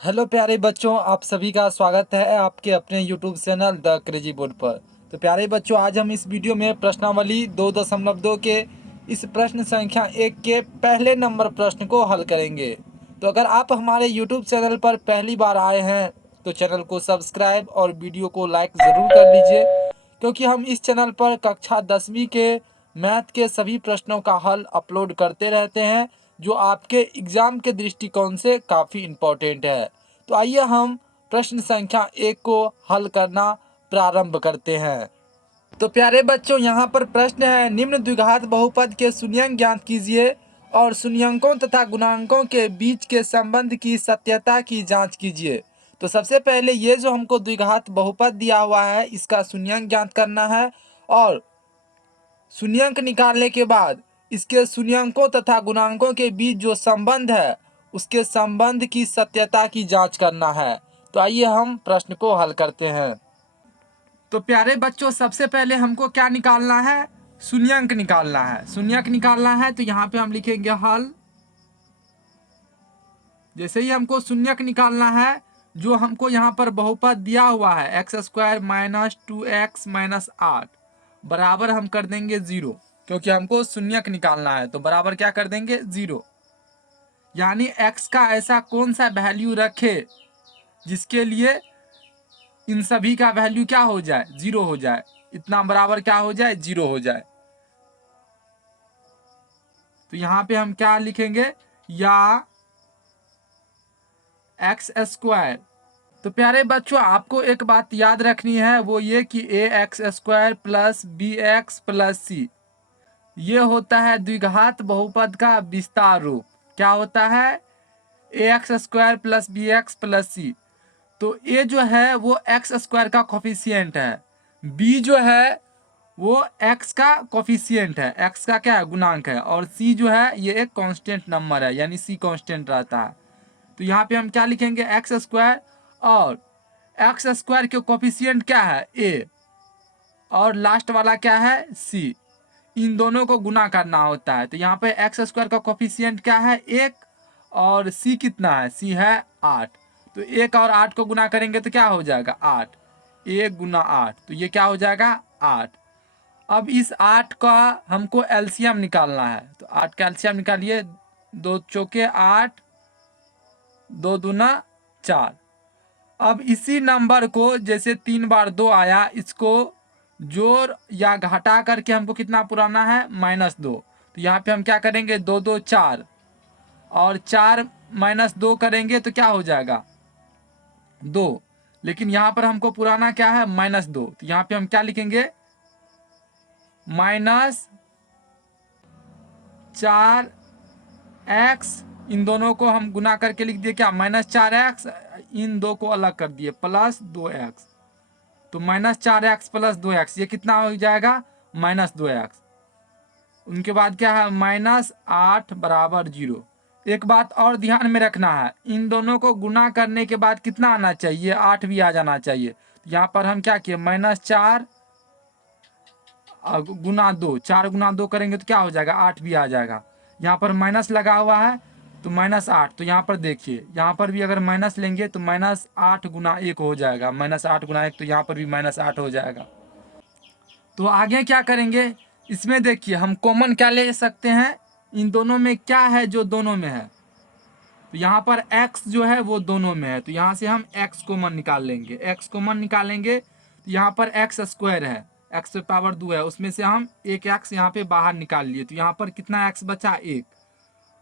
Hello प्यारे बच्चों, आप सभी का स्वागत है आपके अपने YouTube channel the crazy board पर। तो प्यारे बच्चों, आज हम इस वीडियो में प्रश्नावली 2.2 के इस प्रश्न संख्या 1 के पहले नंबर प्रश्न को हल करेंगे। तो अगर आप हमारे यूट्यूब चैनल पर पहली बार आए हैं तो चैनल को सब्सक्राइब और वीडियो को लाइक ज़रूर कर लीजिए, क्योंकि हम इस चैनल पर कक्षा 10वीं के मैथ के सभी प्रश्नों का हल अपलोड करते रहते हैं, जो आपके एग्ज़ाम के दृष्टिकोण से काफ़ी इम्पोर्टेंट है। तो आइए हम प्रश्न संख्या 1 को हल करना प्रारंभ करते हैं। तो प्यारे बच्चों, यहाँ पर प्रश्न है, निम्न द्विघात बहुपद के शून्यंक ज्ञात कीजिए और शून्यंकों तथा गुणांकों के बीच के संबंध की सत्यता की जांच कीजिए। तो सबसे पहले ये जो हमको द्विघात बहुपद दिया हुआ है, इसका शून्यंक ज्ञात करना है और शून्यंक निकालने के बाद इसके शून्यंकों तथा गुणांकों के बीच जो संबंध है उसके संबंध की सत्यता की जांच करना है। तो आइए हम प्रश्न को हल करते हैं। तो प्यारे बच्चों, सबसे पहले हमको क्या निकालना है? शून्यंक निकालना है। शून्यंक निकालना है तो यहाँ पे हम लिखेंगे हल। जैसे ही हमको शून्यंक निकालना है, जो हमको यहाँ पर बहुपद दिया हुआ है x² माइनस 2x माइनस 8 बराबर हम कर देंगे 0, क्योंकि हमको शून्यक निकालना है। तो बराबर क्या कर देंगे? 0। यानी x का ऐसा कौन सा वैल्यू रखे जिसके लिए इन सभी का वैल्यू क्या हो जाए? 0 हो जाए। इतना बराबर क्या हो जाए? 0 हो जाए। तो यहाँ पे हम क्या लिखेंगे? या x²। तो प्यारे बच्चों, आपको एक बात याद रखनी है, वो ये कि ax² plus bx plus c ये होता है द्विघात बहुपद का विस्तार रूप। क्या होता है? ax² plus bx plus c। तो a जो है वो x² का कोफिशिएंट है, b जो है वो x का कोफिशिएंट है, x का क्या है? गुणांक है, और c जो है ये एक कांस्टेंट नंबर है, यानी c कांस्टेंट रहता है। तो यहाँ पे हम क्या लिखेंगे? x² और x² के कोफिशिएंट क्या है? a, और लास्ट वाला क्या है? c। इन दोनों को गुना करना होता है। तो यहाँ पे x² का कोफिशिएंट क्या है? 1, और c कितना है? c है 8। तो 1 और 8 को गुना करेंगे तो क्या हो जाएगा? 8। 1 गुना 8, तो ये क्या हो जाएगा? 8। अब इस 8 का हमको एलसीएम निकालना है। तो 8 का एलसीएम निकालिए। 2 चौके 8, 2 दूना 4। अब इसी नंबर को, जैसे 3 बार 2 आया, इसको जोड़ या घटा करके हमको कितना पुराना है? -2। तो यहाँ पे हम क्या करेंगे? 2 2 4, और 4 -2 करेंगे तो क्या हो जाएगा? 2। लेकिन यहाँ पर हमको पुराना क्या है? -2। तो यहाँ पे हम क्या लिखेंगे? -4x। इन दोनों को हम गुना करके लिख दिए क्या? -4x। इन दो को अलग कर दिए, +2x। तो -4x प्लस 2x, ये कितना हो जाएगा? -2x। उनके बाद क्या है? -8 बराबर 0। एक बात और ध्यान में रखना है, इन दोनों को गुना करने के बाद कितना आना चाहिए? 8 भी आ जाना चाहिए। यहाँ पर हम क्या किए? -4 गुना 2, 4 गुना 2 करेंगे तो क्या हो जाएगा? 8 भी आ जाएगा। यहाँ पर माइनस लगा हुआ है तो -8। तो यहाँ पर देखिए, यहाँ पर भी अगर माइनस लेंगे तो -8 गुना 1 हो जाएगा। -8 गुना 1, तो यहाँ पर भी -8 हो जाएगा। तो आगे क्या करेंगे? इसमें देखिए, हम कॉमन क्या ले सकते हैं? इन दोनों में क्या है जो दोनों में है? तो यहाँ पर x जो है वो दोनों में है, तो यहाँ से हम x कॉमन निकाल लेंगे। x कॉमन निकालेंगे तो यहाँ पर x² है, x पावर 2 है, उसमें से हम एक x यहाँ पे बाहर निकाल लिए। तो यहाँ पर कितना x बचा? 1।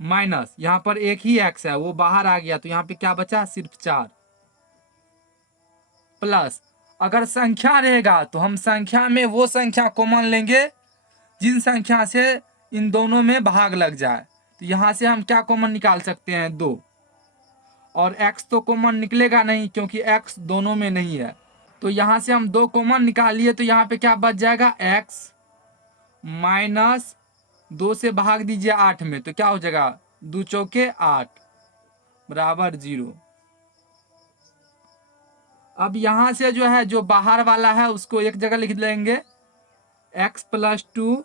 माइनस यहाँ पर एक ही x है, वो बाहर आ गया, तो यहाँ पे क्या बचा? सिर्फ 4। प्लस अगर संख्या रहेगा तो हम संख्या में वो संख्या कॉमन लेंगे जिन संख्या से इन दोनों में भाग लग जाए। तो यहाँ से हम क्या कॉमन निकाल सकते हैं? 2। और x तो कॉमन निकलेगा नहीं, क्योंकि x दोनों में नहीं है। तो यहाँ से हम 2 कॉमन निकाल लिए, तो यहाँ पे क्या बच जाएगा? x माइनस 2 से भाग दीजिए 8 में, तो क्या हो जाएगा? 2 चौके 8 बराबर 0। अब यहाँ से जो है, जो बाहर वाला है उसको एक जगह लिख लेंगे, x + 2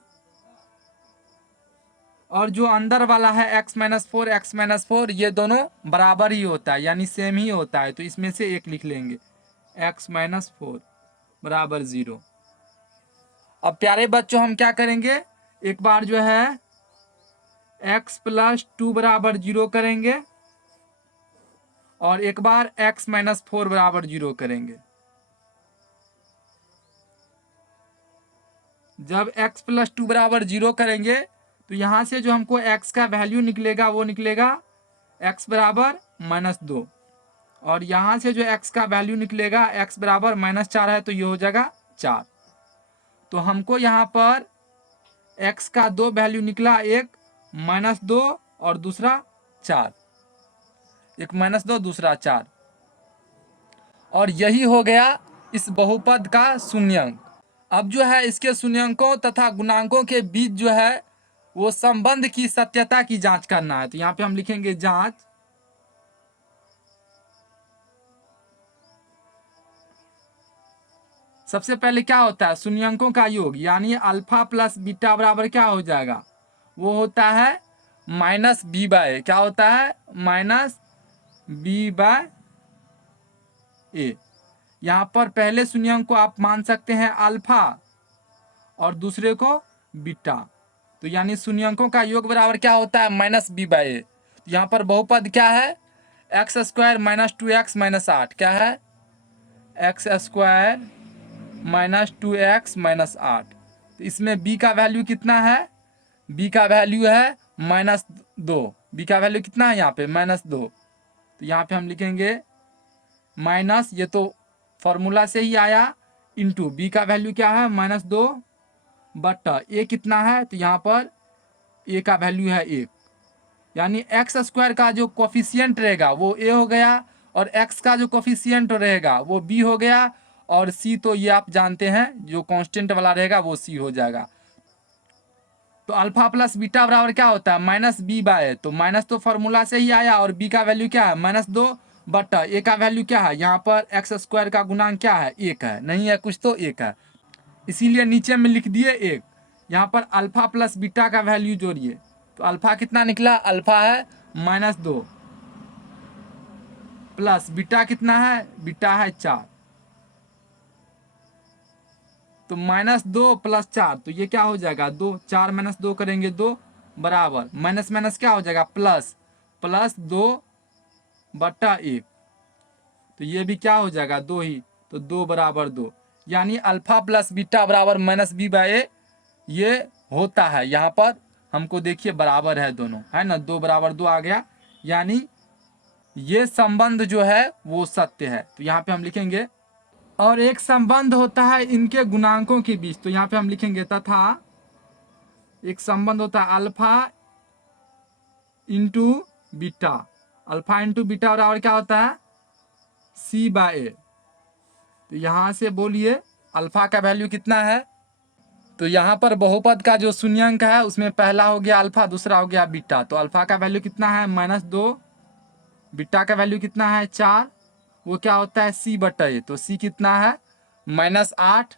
और जो अंदर वाला है x-4 ये दोनों बराबर ही होता है, यानी सेम ही होता है, तो इसमें से एक लिख लेंगे x-4 बराबर 0। अब प्यारे बच्चों हम क्या करेंगे, एक बार जो है x+2 बराबर 0 करेंगे और एक बार x-4 बराबर 0 करेंगे। जब x+2 बराबर 0 करेंगे तो यहाँ से जो हमको x का वैल्यू निकलेगा वो निकलेगा x बराबर -2, और यहाँ से जो x का वैल्यू निकलेगा x बराबर -4 है, तो ये हो जाएगा 4। तो हमको यहाँ पर x का दो वैल्यू निकला, एक -2 और दूसरा 4, एक -2 दूसरा 4, और यही हो गया इस बहुपद का शून्यंक। अब जो है इसके शून्यंकों तथा गुणांकों के बीच जो है वो संबंध की सत्यता की जांच करना है। तो यहाँ पे हम लिखेंगे जांच सबसे पहले क्या होता है, शून्यंकों का योग, यानी अल्फा प्लस बीटा बराबर क्या हो जाएगा, वो होता है -b/a। क्या होता है, -b/a। यहाँ पर पहले शून्यंक को आप मान सकते हैं अल्फा और दूसरे को बीटा, तो यानी शून्यंकों का योग बराबर क्या होता है, -b/a। तो यहाँ पर बहुपद क्या है, x² - 2x - 8, क्या है, x² - 2x - 8। तो इसमें b का वैल्यू कितना है, b का वैल्यू है -2। b का वैल्यू कितना है यहाँ पे, -2। तो यहाँ पे हम लिखेंगे माइनस, ये तो फॉर्मूला से ही आया, इंटू b का वैल्यू क्या है, -2 बटा a कितना है, तो यहाँ पर a का वैल्यू है 1, यानी x² का जो कोफिशिएंट रहेगा वो a हो गया और x का जो कोफिशिएंट रहेगा वो b हो गया, और c तो ये आप जानते हैं जो कांस्टेंट वाला रहेगा वो c हो जाएगा। तो अल्फा प्लस बीटा बराबर क्या होता है, -b/a। तो माइनस तो फॉर्मूला से ही आया, और b का वैल्यू क्या है, -2 बटा a का वैल्यू क्या है, यहाँ पर x² का गुणांक क्या है, 1 है, नहीं है कुछ तो 1 है, इसीलिए नीचे में लिख दिए 1। यहाँ पर अल्फा प्लस बीटा का वैल्यू जोड़िए, तो अल्फा कितना निकला, अल्फा है -2 प्लस बीटा कितना है, बीटा है 4, तो -2 + 4, तो ये क्या हो जाएगा, 2, 4 - 2 करेंगे 2 बराबर माइनस माइनस क्या हो जाएगा, प्लस, +2 बटा 1, तो ये भी क्या हो जाएगा 2 ही, तो 2 बराबर 2, यानी अल्फा प्लस बीटा बराबर -b/a ये होता है। यहाँ पर हमको देखिए बराबर है दोनों, है ना, 2 बराबर 2 आ गया, यानी ये संबंध जो है वो सत्य है। तो यहाँ पे हम लिखेंगे, और एक संबंध होता है इनके गुणांकों के बीच, तो यहाँ पे हम लिखेंगे तथा एक संबंध होता है alpha into beta, alpha into beta बराबर क्या होता है, c/a। तो यहाँ से बोलिए अल्फा का वैल्यू कितना है, तो यहाँ पर बहुपद का जो शून्यंक है उसमें पहला हो गया अल्फा, दूसरा हो गया बीटा, तो अल्फा का वैल्यू कितना है, -2, बीटा का वैल्यू कितना है 4, वो क्या होता है c/a। तो c कितना है, -8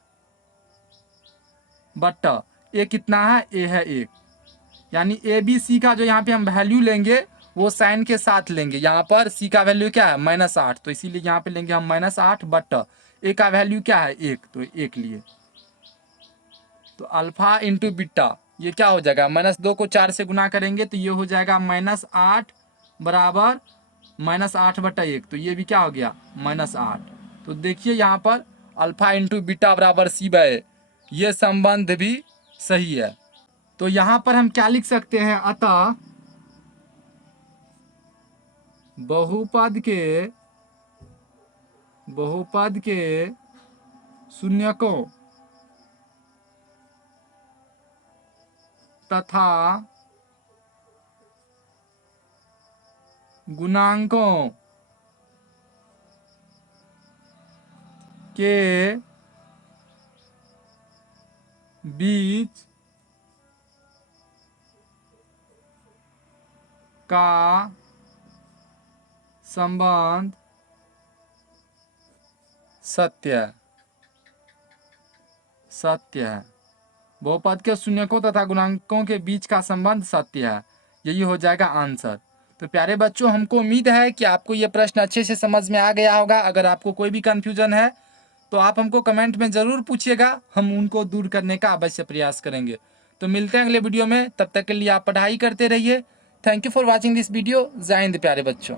बटा a कितना है, a है 1, यानी ए बी सी का जो यहाँ पे हम वैल्यू लेंगे वो साइन के साथ लेंगे। यहाँ पर सी का वैल्यू क्या है, -8, तो इसीलिए यहाँ पे लेंगे हम -8 बटा ए का वैल्यू क्या है 1, तो 1 लिए। तो अल्फा इंटू बीटा ये क्या हो जाएगा, -2 को 4 से गुना करेंगे तो ये हो जाएगा -8 बराबर -8 बटा 1, तो ये भी क्या हो गया, -8। तो देखिए यहाँ पर अल्फा इंटू बीटा बराबर c/a, ये संबंध भी सही है। तो यहाँ पर हम क्या लिख सकते हैं, अतः बहुपद के शून्यकों तथा गुणांकों के बीच का संबंध सत्य है। बहुपद के शून्यकों तथा गुणांकों के बीच का संबंध सत्य है। यही हो जाएगा आंसर। तो प्यारे बच्चों, हमको उम्मीद है कि आपको ये प्रश्न अच्छे से समझ में आ गया होगा। अगर आपको कोई भी कन्फ्यूजन है तो आप हमको कमेंट में ज़रूर पूछिएगा, हम उनको दूर करने का अवश्य प्रयास करेंगे। तो मिलते हैं अगले वीडियो में, तब तक के लिए आप पढ़ाई करते रहिए। Thank you for watching this video. जय हिंद प्यारे बच्चों।